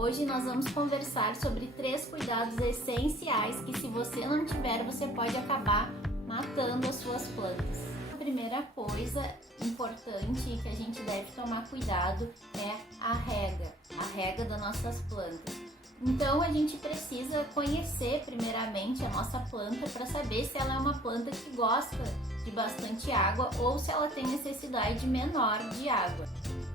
Hoje nós vamos conversar sobre 3 cuidados essenciais que, se você não tiver, você pode acabar matando as suas plantas. A primeira coisa importante que a gente deve tomar cuidado é a rega das nossas plantas. Então a gente precisa conhecer primeiramente a nossa planta para saber se ela é uma planta que gosta de bastante água ou se ela tem necessidade menor de água.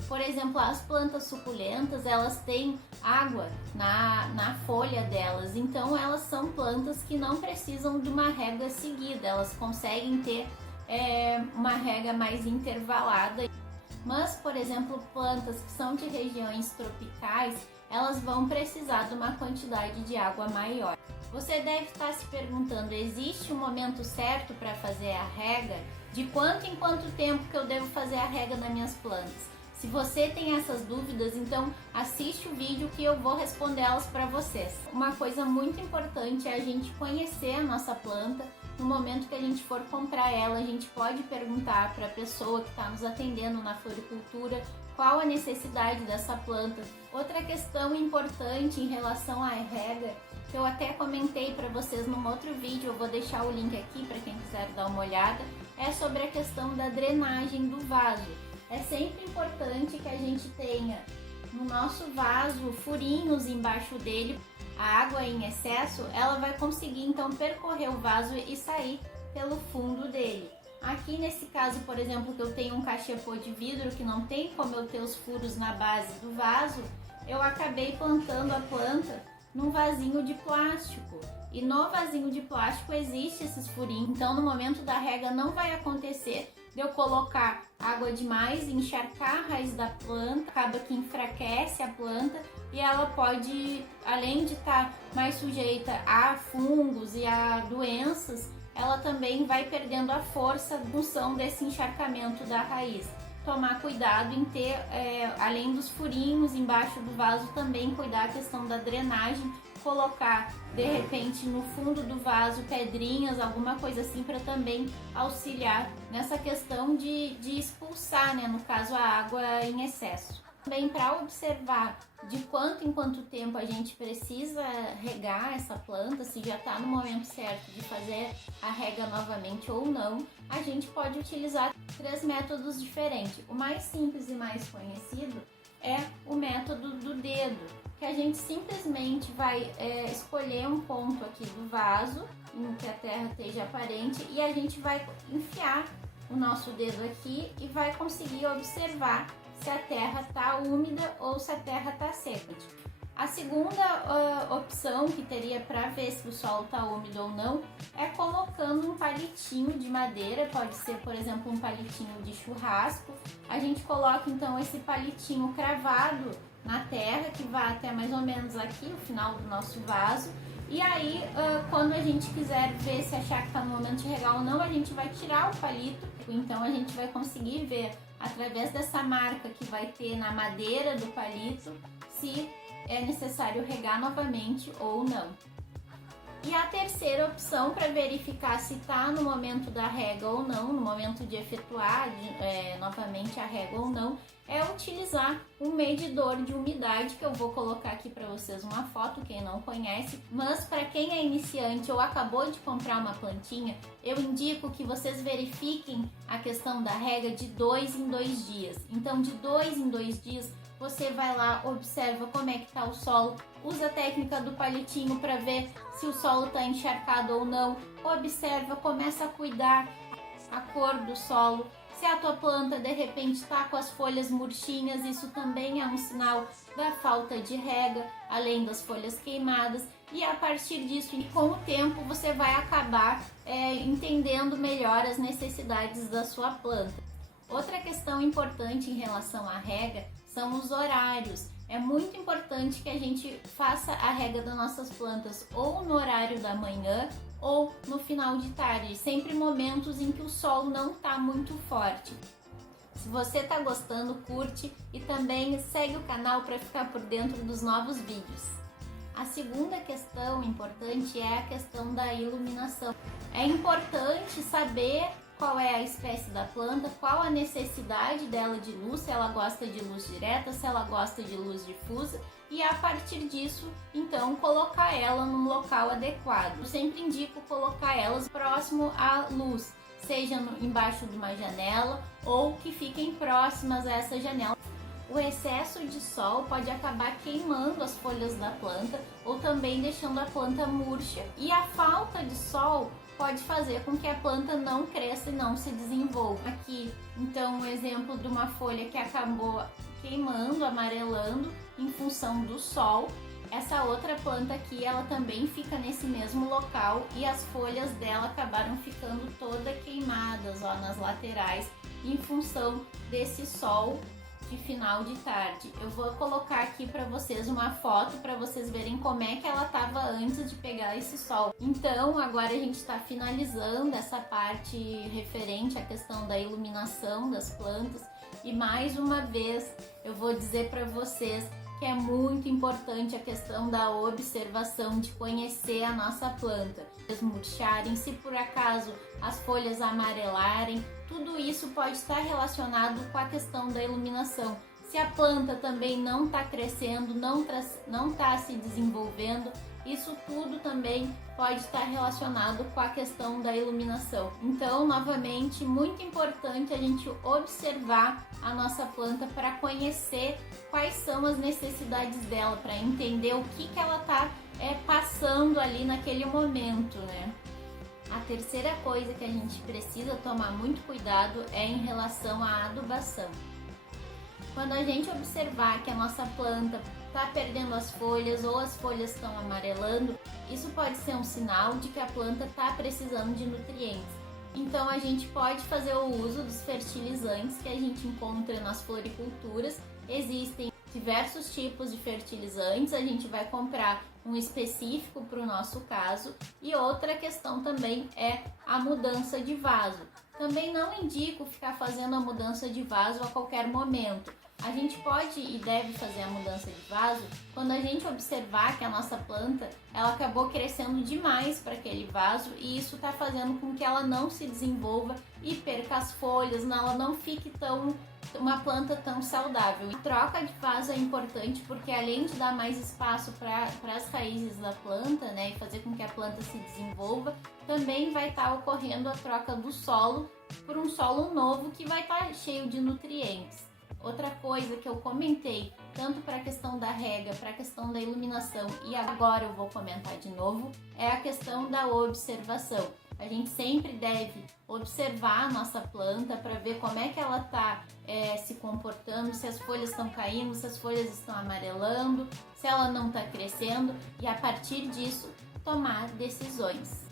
Por exemplo, as plantas suculentas, elas têm água na folha delas, então elas são plantas que não precisam de uma rega seguida, elas conseguem ter uma rega mais intervalada. Mas, por exemplo, plantas que são de regiões tropicais, elas vão precisar de uma quantidade de água maior. Você deve estar se perguntando, existe um momento certo para fazer a rega? De quanto em quanto tempo que eu devo fazer a rega das minhas plantas? Se você tem essas dúvidas, então assiste o vídeo que eu vou responder elas para vocês. Uma coisa muito importante é a gente conhecer a nossa planta. No momento que a gente for comprar ela, a gente pode perguntar para a pessoa que está nos atendendo na floricultura qual a necessidade dessa planta. Outra questão importante em relação à rega, que eu até comentei para vocês num outro vídeo, eu vou deixar o link aqui para quem quiser dar uma olhada, é sobre a questão da drenagem do vaso. É sempre importante que a gente tenha no nosso vaso furinhos embaixo dele. A água em excesso, ela vai conseguir então percorrer o vaso e sair pelo fundo dele. Aqui nesse caso, por exemplo, que eu tenho um cachepô de vidro que não tem como eu ter os furos na base do vaso, eu acabei plantando a planta num vasinho de plástico. E no vasinho de plástico existe esses furinhos, então no momento da rega não vai acontecer de eu colocar água demais e encharcar a raiz da planta, acaba que enfraquece a planta e ela pode, além de estar mais sujeita a fungos e a doenças, ela também vai perdendo a força em função desse encharcamento da raiz. Tomar cuidado em ter, além dos furinhos embaixo do vaso, também cuidar a questão da drenagem, colocar de repente no fundo do vaso pedrinhas, alguma coisa assim, para também auxiliar nessa questão de expulsar, né, no caso, a água em excesso. Também para observar de quanto em quanto tempo a gente precisa regar essa planta, se já está no momento certo de fazer a rega novamente ou não, a gente pode utilizar 3 métodos diferentes. O mais simples e mais conhecido é o método do dedo, que a gente simplesmente vai escolher um ponto aqui do vaso, em que a terra esteja aparente, e a gente vai enfiar o nosso dedo aqui e vai conseguir observar se a terra está úmida ou se a terra está seca. A segunda opção que teria para ver se o solo está úmido ou não é colocando um palitinho de madeira, pode ser, por exemplo, um palitinho de churrasco. A gente coloca então esse palitinho cravado na terra, que vai até mais ou menos aqui, o final do nosso vaso. E aí, quando a gente quiser ver se achar que está no momento de regar ou não, a gente vai tirar o palito. Então a gente vai conseguir ver, através dessa marca que vai ter na madeira do palito, se é necessário regar novamente ou não. E a terceira opção para verificar se está no momento da rega ou não, no momento de efetuar novamente a rega ou não, é utilizar um medidor de umidade, que eu vou colocar aqui para vocês uma foto, quem não conhece. Mas para quem é iniciante ou acabou de comprar uma plantinha, eu indico que vocês verifiquem a questão da rega de 2 em 2 dias. Então, de 2 em 2 dias, você vai lá, observa como é que está o solo, usa a técnica do palitinho para ver se o solo está encharcado ou não, observa, começa a cuidar a cor do solo. Se a tua planta de repente está com as folhas murchinhas, isso também é um sinal da falta de rega, além das folhas queimadas. E a partir disso, com o tempo, você vai acabar entendendo melhor as necessidades da sua planta. Outra questão importante em relação à rega são os horários. É muito importante que a gente faça a rega das nossas plantas ou no horário da manhã ou no final de tarde, sempre momentos em que o sol não está muito forte. Se você está gostando, curte e também segue o canal para ficar por dentro dos novos vídeos. A segunda questão importante é a questão da iluminação. É importante saber qual é a espécie da planta, qual a necessidade dela de luz, se ela gosta de luz direta, se ela gosta de luz difusa, e a partir disso, então, colocar ela num local adequado. Eu sempre indico colocar elas próximo à luz, seja embaixo de uma janela ou que fiquem próximas a essa janela. O excesso de sol pode acabar queimando as folhas da planta ou também deixando a planta murcha, e a falta de sol pode fazer com que a planta não cresça e não se desenvolva. Aqui, então, um exemplo de uma folha que acabou queimando, amarelando em função do sol. Essa outra planta aqui, ela também fica nesse mesmo local e as folhas dela acabaram ficando todas queimadas, ó, nas laterais, em função desse sol de final de tarde. Eu vou colocar aqui para vocês uma foto para vocês verem como é que ela estava antes de pegar esse sol. Então agora a gente está finalizando essa parte referente à questão da iluminação das plantas, e mais uma vez eu vou dizer para vocês que é muito importante a questão da observação, de conhecer a nossa planta. Murcharem, se por acaso as folhas amarelarem, tudo isso pode estar relacionado com a questão da iluminação. Se a planta também não está crescendo, não está se desenvolvendo, isso tudo também pode estar relacionado com a questão da iluminação. Então, novamente, muito importante a gente observar a nossa planta para conhecer quais são as necessidades dela, para entender o que ela está passando ali naquele momento, né? A terceira coisa que a gente precisa tomar muito cuidado é em relação à adubação. Quando a gente observar que a nossa planta está perdendo as folhas ou as folhas estão amarelando, isso pode ser um sinal de que a planta está precisando de nutrientes. Então a gente pode fazer o uso dos fertilizantes que a gente encontra nas floriculturas. Existem diversos tipos de fertilizantes, a gente vai comprar um específico para o nosso caso. E outra questão também é a mudança de vaso. Também não indico ficar fazendo a mudança de vaso a qualquer momento. A gente pode e deve fazer a mudança de vaso quando a gente observar que a nossa planta ela acabou crescendo demais para aquele vaso, e isso está fazendo com que ela não se desenvolva e perca as folhas, ela não fique uma planta tão saudável. A troca de vaso é importante porque, além de dar mais espaço para as raízes da planta, né, e fazer com que a planta se desenvolva, também vai estar ocorrendo a troca do solo por um solo novo que vai estar cheio de nutrientes. Outra coisa que eu comentei, tanto para a questão da rega, para a questão da iluminação, e agora eu vou comentar de novo, é a questão da observação. A gente sempre deve observar a nossa planta para ver como é que ela está se comportando, se as folhas estão caindo, se as folhas estão amarelando, se ela não está crescendo, e a partir disso tomar decisões.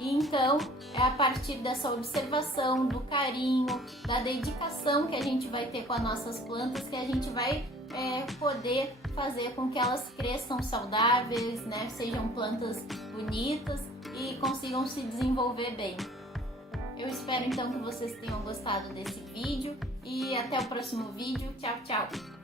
E então é a partir dessa observação, do carinho, da dedicação que a gente vai ter com as nossas plantas que a gente vai poder fazer com que elas cresçam saudáveis, né? Sejam plantas bonitas e consigam se desenvolver bem. Eu espero então que vocês tenham gostado desse vídeo e até o próximo vídeo. Tchau, tchau!